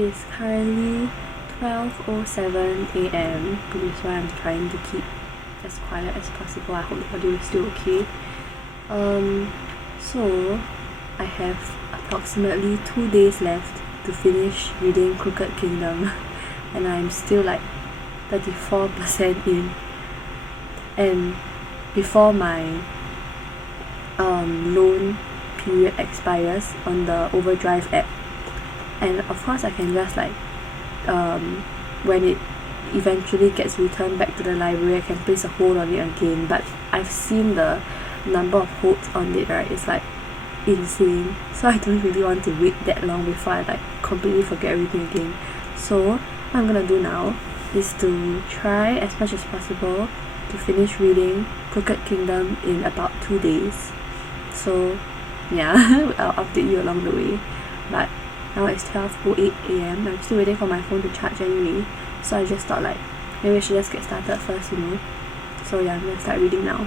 is currently 12:07 a.m. Which is why I'm trying to keep as quiet as possible. I hope the audio is still okay. So I have approximately 2 days left to finish reading Crooked Kingdom and I'm still like 34% in, and before my loan period expires on the Overdrive app. And of course I can just like when it eventually gets returned back to the library, I can place a hold on it again. But I've seen the number of holds on it, right? It's like insane. So I don't really want to wait that long before I like completely forget everything again. So what I'm gonna do now is to try as much as possible to finish reading Crooked Kingdom in about 2 days. So yeah, I'll update you along the way. But now it's 12:08 a.m. I'm still waiting for my phone to charge anyway. So I just thought like maybe I should just get started first, you know. So yeah, I'm gonna start reading now.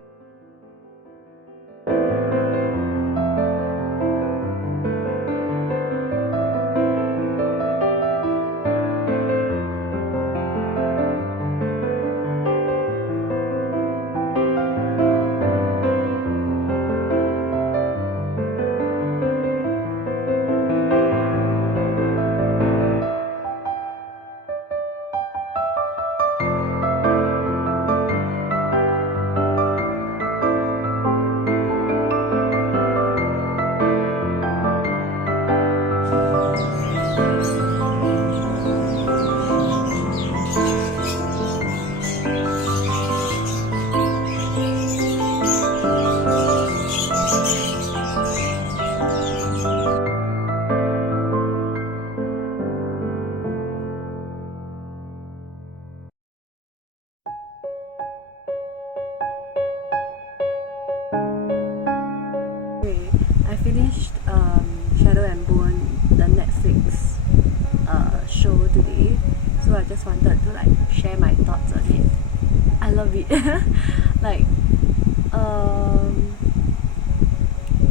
I finished Shadow and Bone, the Netflix show today, so I just wanted to like share my thoughts on it. I love it. Like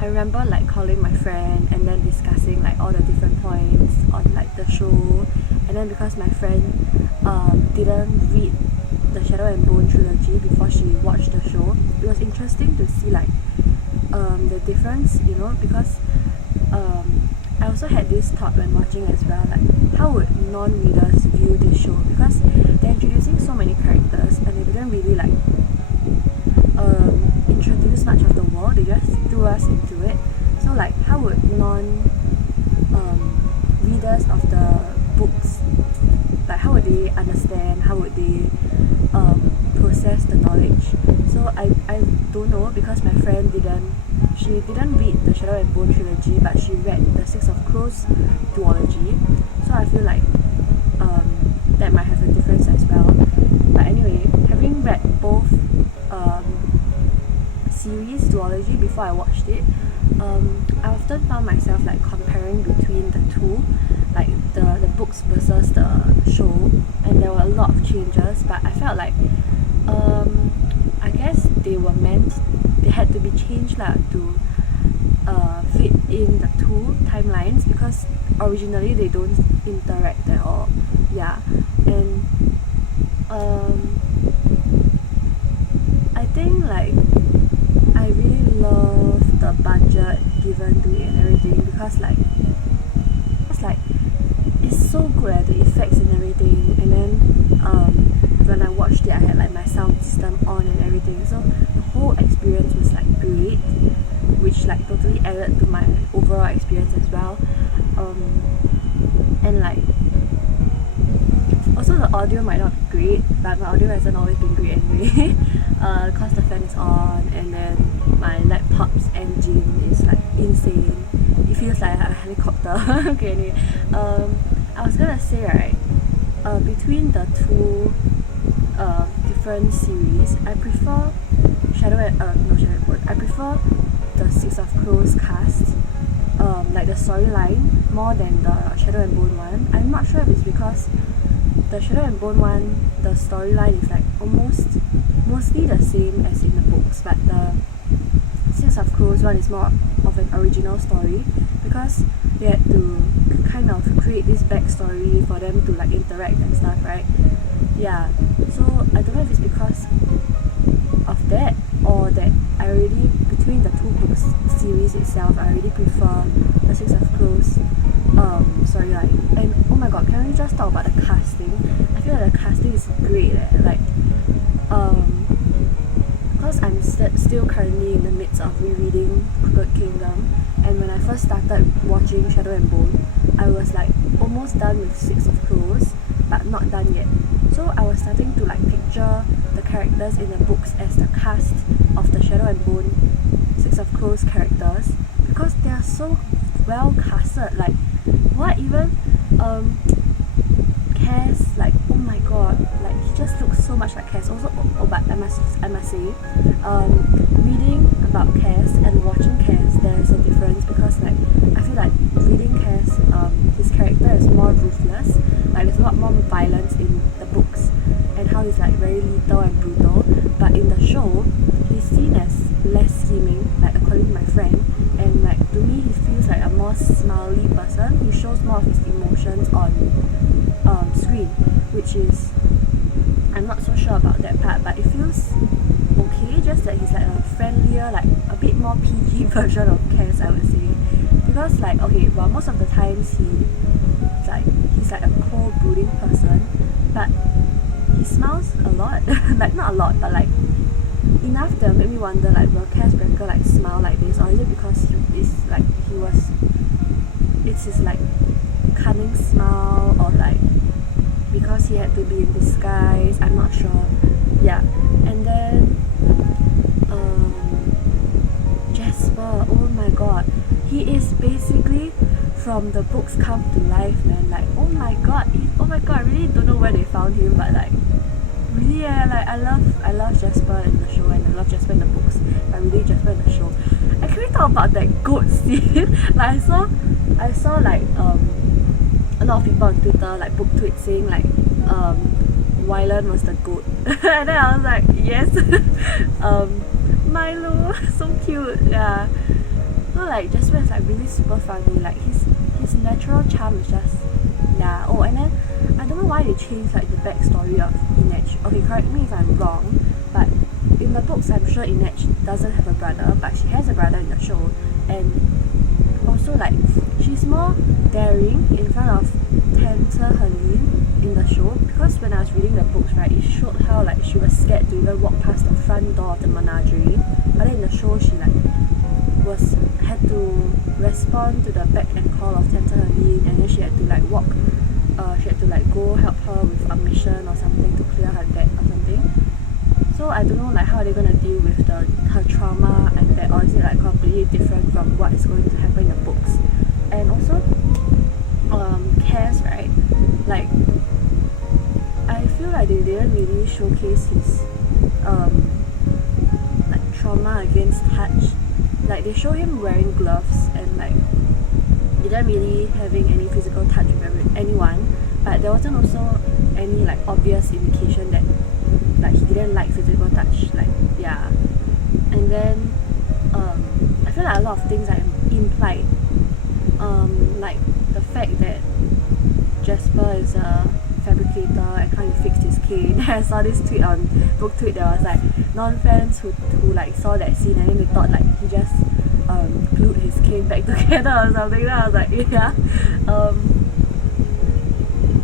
I remember like calling my friend and then discussing like all the different points on like the show, and then because my friend didn't read the Shadow and Bone trilogy before she watched the show, it was interesting to see like the difference, you know, because I also had this thought when watching as well, like how would non-readers view this show, because they're introducing so many characters and they didn't really like introduce much of the world, they just threw us into it. So like how would readers of the books, like how would they understand, how would they process the knowledge? So I don't know, because my friend didn't read the Shadow and Bone trilogy, but she read the Six of Crows duology. So I feel like that might have a difference as well. But anyway, having read both series duology before I watched it, I often found myself like comparing between the two, like the books versus the show, and there were a lot of changes, but I felt like I guess they had to be changed to fit in the two timelines, because originally they don't interact at all. Yeah, and I think like I really love the budget given to it and everything, because like it's so good at the effects and everything. And then when I watched it, I had like my sound system on and everything, so the whole experience was like great, which like totally added to my overall experience as well. And like also the audio might not be great, but my audio hasn't always been great anyway. Cause the fan is on, and then my laptop's engine is like insane. It feels like a helicopter. Okay, anyway, I was gonna say, right, between the two different series, I prefer I prefer the Six of Crows cast, like the storyline, more than the Shadow and Bone one. I'm not sure if it's because the Shadow and Bone one, the storyline is like mostly the same as in the books, but the Six of Crows one is more of an original story, because they had to kind of create this backstory for them to like interact and stuff, right? Yeah, so I don't know if it's because of that, or that I already, between the two books series itself, I already prefer the Six of Crows storyline. And oh my god, can we just talk about the casting? I feel like the casting is great, like because I'm still currently in the midst of rereading Crooked Kingdom, and when I first started watching Shadow and Bone, I was like almost done with Six of Crows, but not done yet. So I was starting to like picture the characters in the books as the cast of the Shadow and Bone Six of Crows characters, because they are so well casted. Like what, even Cass, like oh my god, like he just looks so much like Cass. Also, but I must say, reading about Cass and watching Cass, there's a difference, because like I feel like reading Cass, his character is more ruthless. Like there's a lot more violence in the books, and how he's like very lethal and brutal. But in the show, he's seen as less scheming, like according to my friend, and like to me he feels like a more smiley person. He shows more of his emotions on screen, which is, I'm not so sure about that part, but it feels okay, just that he's like a friendlier, like a bit more PG version of Cass, I would say. Because like, okay, well, most of the times he's like a cold brooding person, but he smiles a lot. Like not a lot, but like enough to make me wonder, like, will Cass Breaker like smile like this, or is it because it's his like cunning smile, or like because he had to be in disguise, I'm not sure. Yeah. And then Jasper, oh my god, he is basically from the books come to life, man. Like oh my god, I really don't know where they found him, but like really like I love Jasper in the show, and I love Jasper in the books, but really Jasper in the show. And can we talk about that goat scene? Like I saw like a lot of people on Twitter like book tweets saying like Wylan was the goat. And then I was like, yes. Milo, so cute. Yeah. So like Jasper is like really super funny. Like his natural charm is just, yeah. Oh, and then I don't know why they changed like the backstory of Inej. Okay, correct me if I'm wrong, but in the books I'm sure Inej doesn't have a brother, but she has a brother in the show. And also like she's more daring in front of Tanta Helene in the show, because when I was reading the books, right, it showed how like she was scared to even walk past the front door of the menagerie, but then in the show she like had to respond to the beck and call of Tanta Helene, and then she had to like she had to like go help her with a mission or something to clear her debt or something. So I don't know like how are they gonna deal with her trauma and that, or is it like completely different from what is going to happen in the books. And also Cass, right, like I feel like they didn't really showcase his like trauma against touch. Like they show him wearing gloves and like didn't really having any physical touch with anyone, but there wasn't also any like obvious indication that like he didn't like physical touch, like yeah. And then I feel like a lot of things are implied, like the fact that Jasper is a fabricator and how he fixed his cane. I saw this tweet on book tweet that was like non-fans who like saw that scene and then they thought like he just glued his cane back together or something. Then I was like yeah.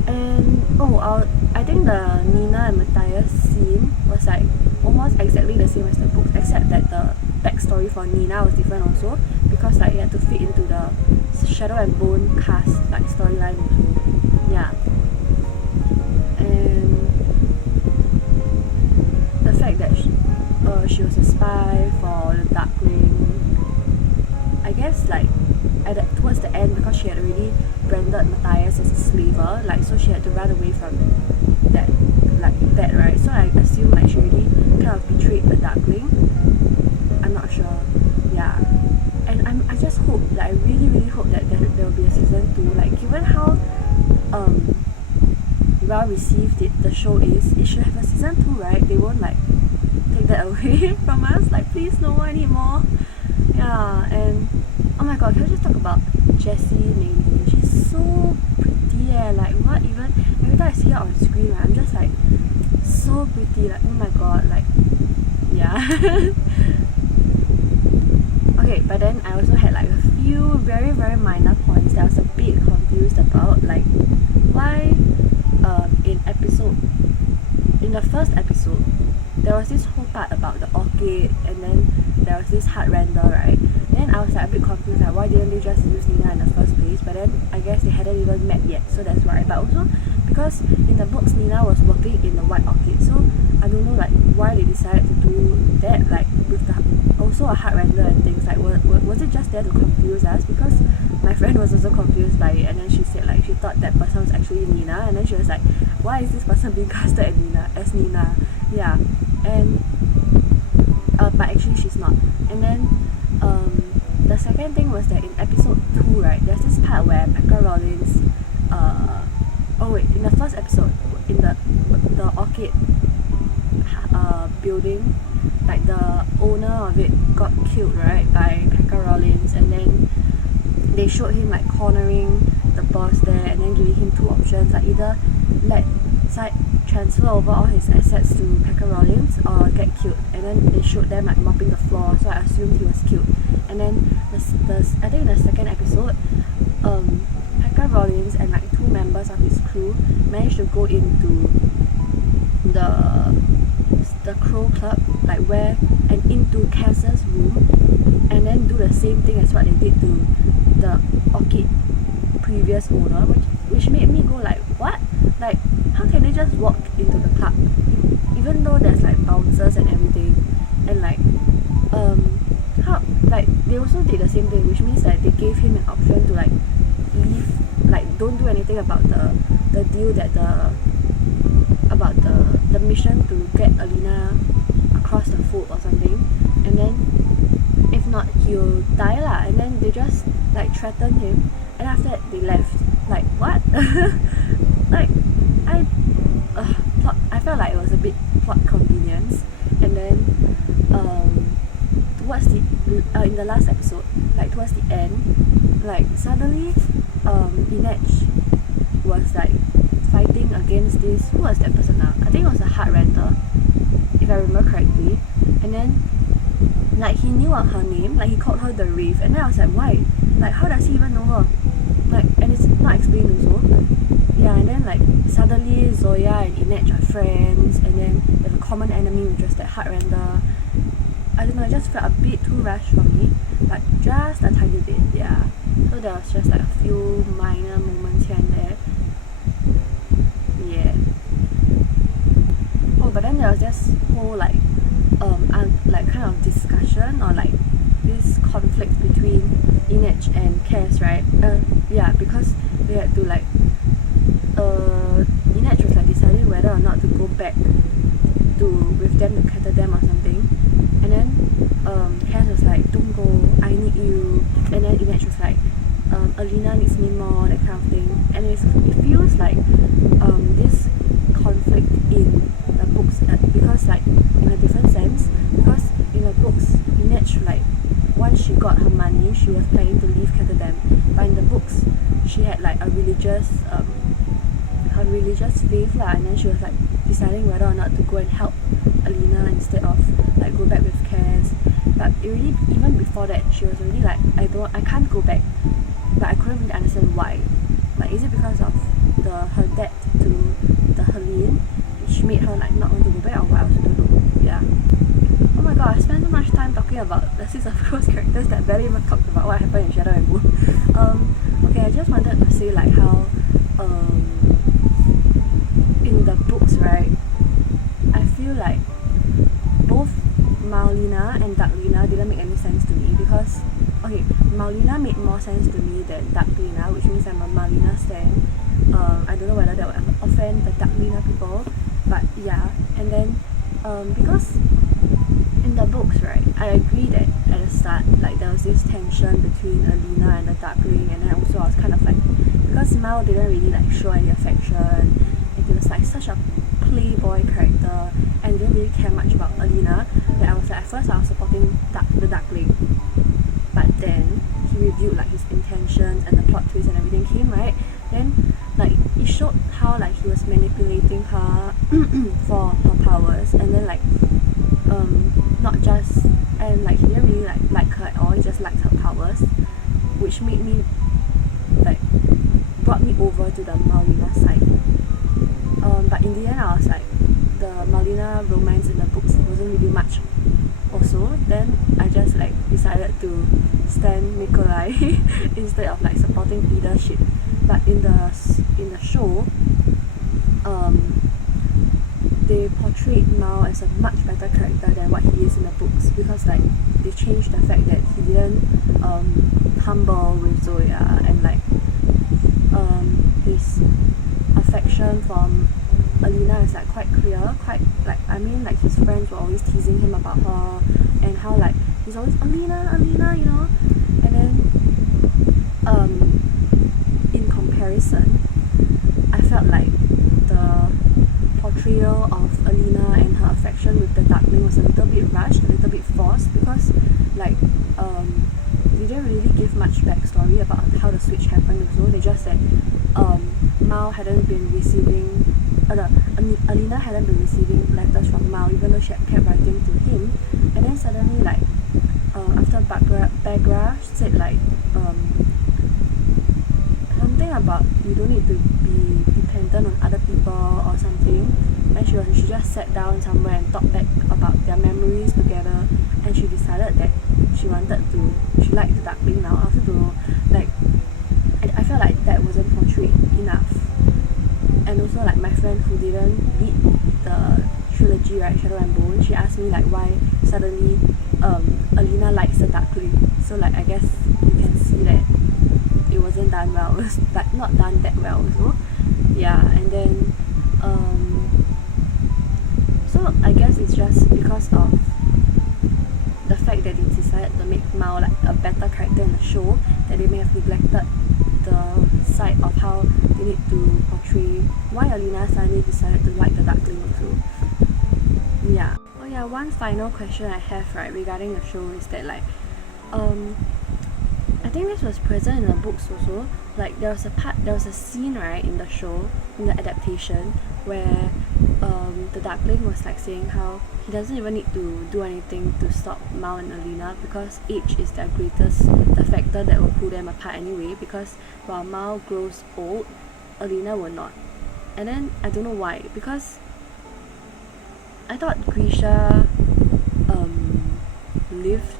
And I think the Nina and Matthias scene was like almost exactly the same as the books, except that the backstory for Nina was different also, because like it had to fit into the Shadow and Bone cast like storyline also. Yeah. And the fact that she was a spy for the Darkling, I guess like towards the end, because she had already branded Matthias as a slaver, like so she had to run away from that right. So I assume like she really kind of betrayed the Darkling. I'm not sure. Yeah. And I just hope, like I really hope that there will be a season 2. Like given how well received the show is, it should have a season 2, right? They won't like take that away from us. Like please, no, I need more. Yeah. And oh my god, can we just talk about Jessie Mei. She's so pretty like what even every time I see her on screen right, I'm just like so pretty, like oh my god, like yeah. Okay, but then I also had like a few very very minor points that I was a bit confused about, like why in the first episode there was this whole part about the orchid, and then there was this heart render, right? Then I was like a bit confused, like why didn't they just use Nina in the first place? But then I guess they hadn't even met yet, so that's why. But also because in the books Nina was working in the white orchid, so I don't know like why they decided to do that, like with the also a heart render and things, like was it just there to confuse us? Because my friend was also confused by it, and then she said like she thought that person was actually Nina, and then she was like, why is this person being casted as Nina? Yeah. And but actually she's not. And then the second thing was that in episode 2, right, there's this part where Becca Rollins in the first episode, in the orchid building, like the owner of it got killed, right, by Becca Rollins, and then they showed him like cornering the boss there, and then giving him two options, like either transfer over all his assets to Becca Rollins or get killed. And then they showed them like mopping the floor, so I assumed he was killed. And then I think in the second episode, Becca Rollins and like two members of his crew managed to go into the Crow Club, like where and into Cass's room, and then do the same thing as what they did to the orchid previous owner, which made me go like, what? Like, how can they just walk into the club even though there's like bouncers and everything? And like how, like they also did the same thing, which means that they gave him an option to like leave, like don't do anything about the deal that about the mission to get Alina across the fold or something, and then if not he'll die lah. And then they just like threatened him, and after that they left. Like what? Like I felt like it was a bit plot convenience. And then towards the in the last episode, like towards the end, like suddenly Inech was like fighting against this, who was that person now? I think it was a heart renter, if I remember correctly. And then like he knew her name, like he called her the Reef, and then I was like, why? Like how does he even know her? Like, and it's not explained also. Yeah, and then like suddenly Zoya and Inech are friends, and then they have a common enemy, which was that heart render. I don't know, it just felt a bit too rushed for me, like just a tiny bit, yeah. So there was just like a few minor moments here and there. Yeah. Oh, but then there was this whole like kind of discussion, or like this conflict between Inech and Cass, right? Yeah, because they had to like Inech was like deciding whether or not to go back with them to cater them or something, and then Cass was like, don't go, I need you. And then Inech was like, Alina needs me more, that kind of thing. And it feels like this conflict in the books, because like in a different sense, because in the books Inech, like once she got her money she was planning to leave Ketterdam, but in the books she had like a religious faith lah, and then she was like deciding whether or not to go and help Alina instead of like go back with Cass. But it really, even before that, she was already like, I can't go back, but I couldn't really understand why. Like, is it because of her debt to the Helene, which made her like not want to go back, or what? I also don't know. Yeah. Oh my god, I spent so much time talking about the Six of Crows characters that barely even talked about what happened in Shadow and Moon. Okay, I just wanted to say like how in the books, right, I feel like both Maulina and Darklina didn't make any sense to me, because okay, Maulina made more sense to me than Darklina, which means I'm a Maulina stan. I don't know whether that will offend the Darklina people, but yeah. And then because in the books, right, I agree that at the start, like there was this tension between Alina and the Darkling, and then also I was kind of like, because Mal didn't really like show any affection, and he was like such a playboy character, and didn't really care much about Alina, that I was like, at first I was supporting the Darkling, but then he he revealed like his intentions and the plot twist and everything came, right, then like it showed how like he was manipulating her for her powers, and then like not just, and like he didn't really like her at all, he just liked her powers, which made me like brought me over to the Marlena side. But in the end I was like, the Marlena romance in the books wasn't really much also. Then I just like decided to stand Nikolai instead of like supporting either ship. But in the show, they portrayed Mao as a much better character than what he is in the books, because like they changed the fact that he didn't humble with Zoya, and like his affection from Alina is like quite clear, quite like, I mean like his friends were always teasing him about her, and how like he's always Alina, you know. And then in comparison, I felt like the portrayal of Alina and her affection with the Darkling was a little bit rushed, a little bit forced, because like they didn't really give much backstory about how the switch happened also. They just said Mao hadn't been receiving Alina hadn't been receiving letters from Mao, even though she had kept writing to him. And then suddenly like after Bagra said like something about you don't need to be dependent on other people or something, and she just sat down somewhere and talked back about their memories together, and she decided that she liked the Darkling now. I also don't know, like I felt like that wasn't portrayed enough. And also like my friend who didn't read the trilogy, right, Shadow and Bone, she asked me like why suddenly Alina likes the Darkling. So like I guess you can see that it wasn't done well, it was like not done that well also. Yeah, and then so I guess it's just because of the fact that they decided to make Mao like a better character in the show, that they may have neglected the side of how they need to portray why Alina suddenly decided to like the Darkling also. Yeah. Oh yeah, one final question I have, right, regarding the show is that like I think this was present in the books also. Like there was a scene, right, in the show, in the adaptation, where the Darkling was like saying how he doesn't even need to do anything to stop Mao and Alina, because age is the factor that will pull them apart anyway, because while Mao grows old, Alina will not. And then I don't know why, because I thought Grisha lived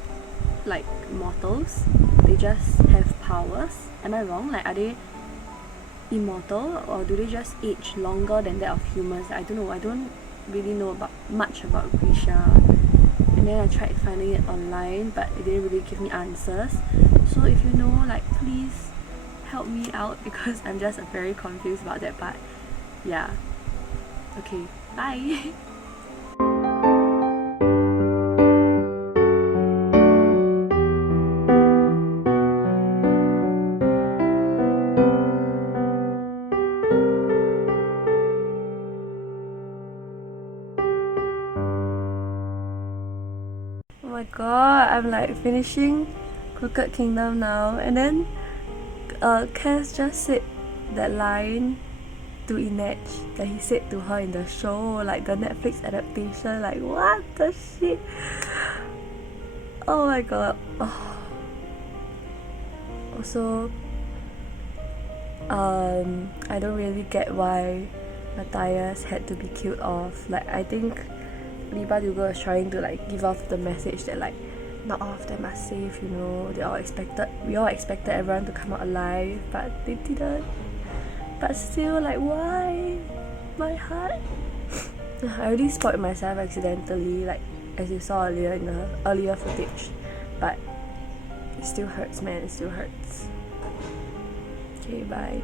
like mortals, they just have powers. Am I wrong? Like, are they immortal, or do they just age longer than that of humans? I don't know. I don't really know much about Grisha. And then I tried finding it online, but it didn't really give me answers. So if you know, like, please help me out, because I'm just very confused about that part. Yeah. Okay, bye. Oh my god, I'm like finishing Crooked Kingdom now, and then Cass just said that line to Inej that he said to her in the show, like the Netflix adaptation. Like, what the shit? Oh my god. Oh. Also, I don't really get why Matthias had to be killed off. Like, I think Liba Dugo was trying to like give off the message that like not all of them are safe, you know. We all expected everyone to come out alive, but they didn't. But still, like, why? My heart. I already spoiled myself accidentally, like as you saw earlier in the earlier footage. But it still hurts, man. It still hurts. Okay, bye.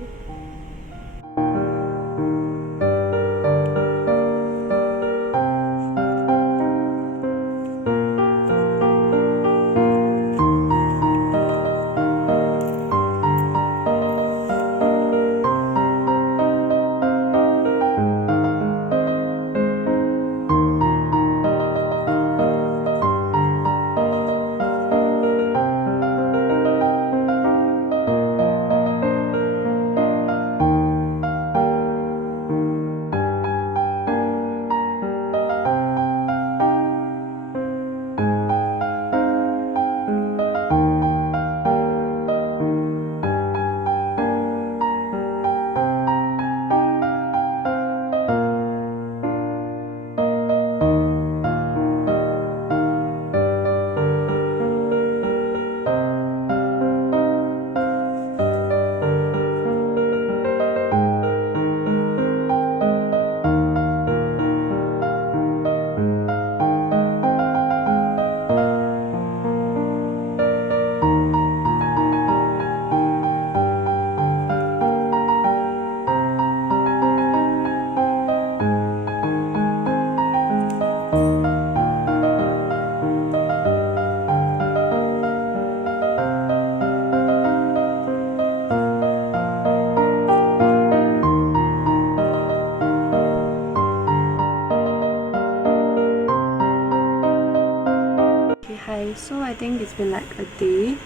Hi, so I think it's been like a day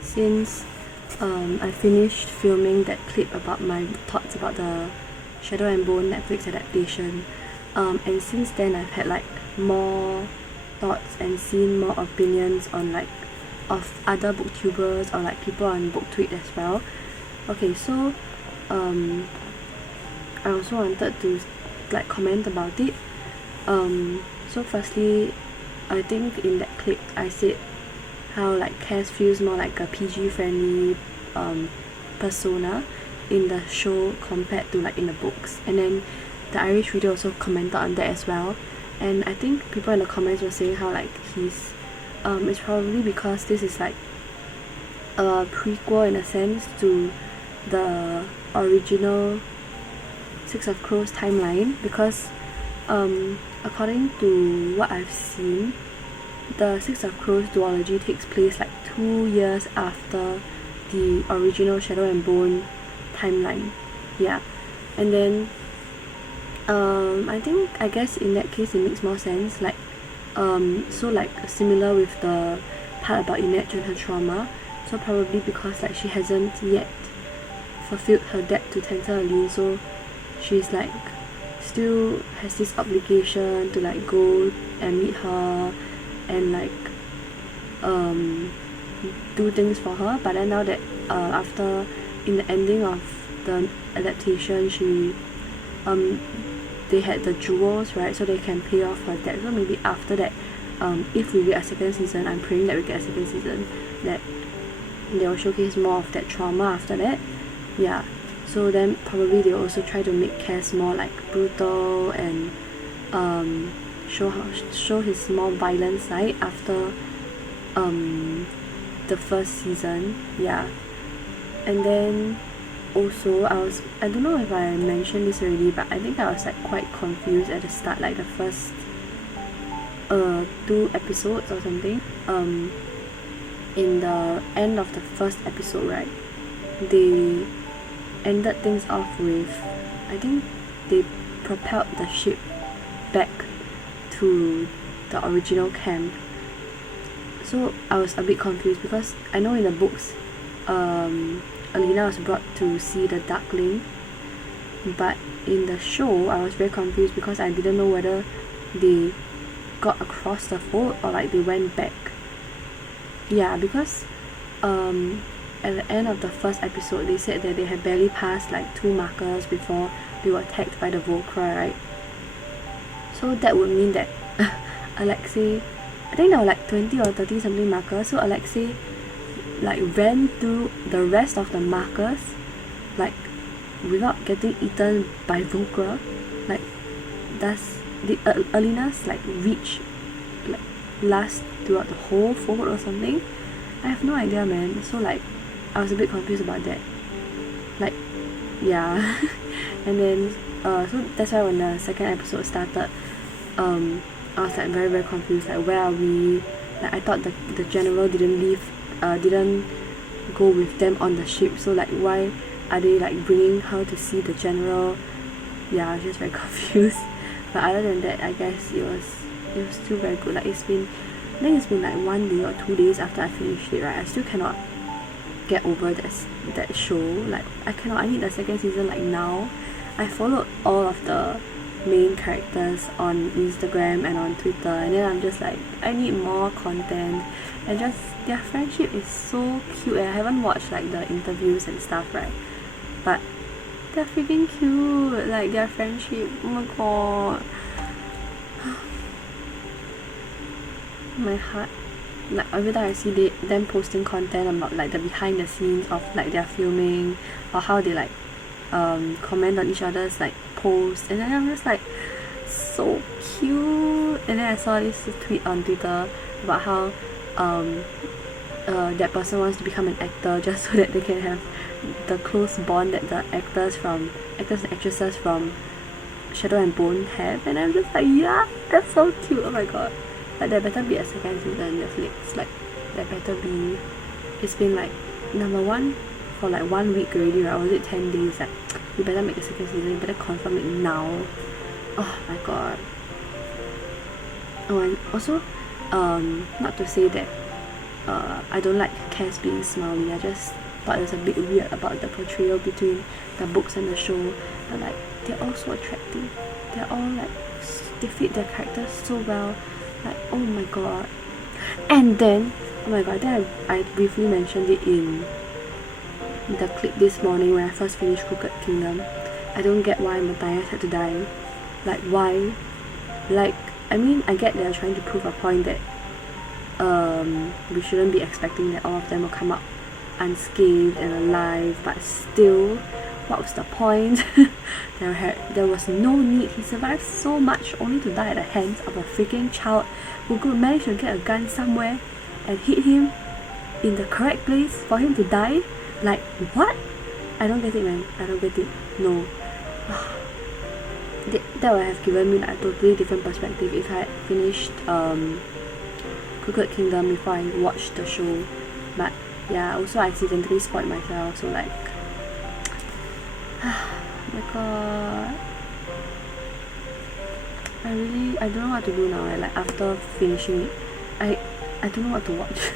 since I finished filming that clip about my thoughts about the Shadow and Bone Netflix adaptation. And since then I've had like more thoughts and seen more opinions on like of other booktubers or like people on BookTweet as well. Okay, so I also wanted to like comment about it. So firstly, I think in that clip I said how like Cass feels more like a PG friendly persona in the show compared to like in the books, and then the Irish reader also commented on that as well. And I think people in the comments were saying how like he's it's probably because this is like a prequel in a sense to the original Six of Crows timeline, because according to what I've seen, the Six of Crows duology takes place like 2 years after the original Shadow and Bone timeline. Yeah. And then I guess in that case it makes more sense, like so like similar with the part about Inette and her trauma. So probably because like she hasn't yet fulfilled her debt to Tensor Aline, so she's like still has this obligation to like go and meet her and like do things for her. But then now that after in the ending of the adaptation, she they had the jewels, right, so they can pay off her debt. So maybe after that, if we get a second season, I'm praying that we get a second season, that they will showcase more of that trauma after that. Yeah, so then probably they'll also try to make Cass more like brutal and show his more violent side after the first season. Yeah. And then also I don't know if I mentioned this already, but I think I was like quite confused at the start, like the first 2 episodes or something. In the end of the first episode, right, they ended things off with, I think they propelled the ship back to the original camp. So I was a bit confused because I know in the books Alina was brought to see the Darkling, but in the show I was very confused because I didn't know whether they got across the fort or like they went back. Yeah, because at the end of the first episode they said that they had barely passed like 2 markers before they were attacked by the Volcra, right? So that would mean that Alexei, I think there were like 20 or 30 something markers, so Alexei like ran through the rest of the markers like without getting eaten by Volcra. Like, does the Alina's like reach like last throughout the whole fort or something? I have no idea, man. So like I was a bit confused about that. Like, yeah. And then so that's why when the second episode started, I was like very confused, like where are we? Like I thought the general didn't go with them on the ship, so like why are they like bringing her to see the general? Yeah, I was just very confused. But other than that, I guess it was still very good. Like I think it's been like 1 day or 2 days after I finished it, right? I still cannot get over that show. Like I need the second season like now. I followed all of the main characters on Instagram and on Twitter, and then I'm just like, I need more content. And just their friendship is so cute, and I haven't watched like the interviews and stuff, right, but they're freaking cute, like their friendship, oh my god. My heart, like every time I see them posting content about like the behind the scenes of like their filming, or how they like comment on each other's like posts, and then I'm just like, so cute. And then I saw this tweet on Twitter about how that person wants to become an actor just so that they can have the close bond that the actors and actresses from Shadow and Bone have. And I'm just like, yeah, that's so cute. Oh my god. Like there better be a second season Netflix. Like there better be. It's been like number 1 for like 1 week already, right? Or was it 10 days? Like, you better make a second season, you better confirm it now. Oh my god. Oh, and also not to say that I don't like Cass being smiley. I just thought it was a bit weird about the portrayal between the books and the show. But like, they're all so attractive. They're all like, they fit their characters so well. Like, oh my god. And then, oh my god, then I briefly mentioned it in the clip this morning when I first finished Crooked Kingdom. I don't get why Matthias had to die. Like, why? Like, I mean, I get they're trying to prove a point that we shouldn't be expecting that all of them will come up unscathed and alive, but still, what was the point? there was no need. He survived so much only to die at the hands of a freaking child who could manage to get a gun somewhere and hit him in the correct place for him to die. Like, what? I don't get it, man. I don't get it. No. That would have given me like a totally different perspective if I had finished Crooked Kingdom before I watched the show. But yeah, also I accidentally spoiled myself, so like, oh my god, I don't know what to do now. Like, after finishing it, I don't know what to watch.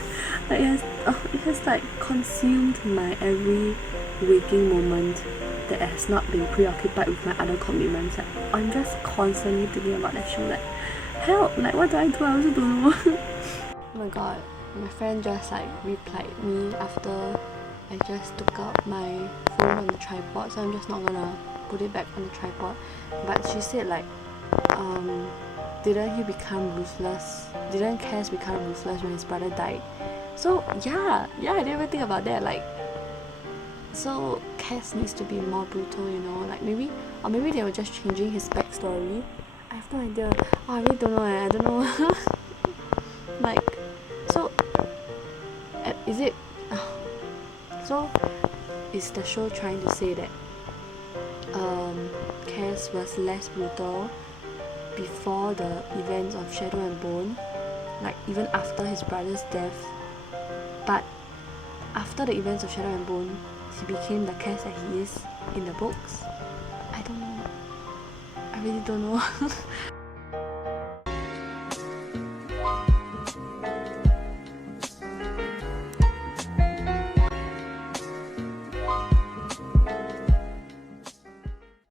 Like, it has like consumed my every waking moment that has not been preoccupied with my other commitments. Like, I'm just constantly thinking about that show. Like, help! Like, what do? I also don't know. Oh my god, my friend just like replied me after I just took out my phone on the tripod, so I'm just not gonna put it back on the tripod. But she said like, didn't he become ruthless? Didn't Cass become ruthless when his brother died? So yeah, I didn't even think about that. Like, so Cass needs to be more brutal, you know? Like, maybe they were just changing his backstory. I have no idea. Oh, I really don't know. I don't know. Like, so is it? So is the show trying to say that Cass was less brutal before the events of Shadow and Bone, like even after his brother's death, but after the events of Shadow and Bone, he became the Cass that he is in the books? I don't know. I really don't know.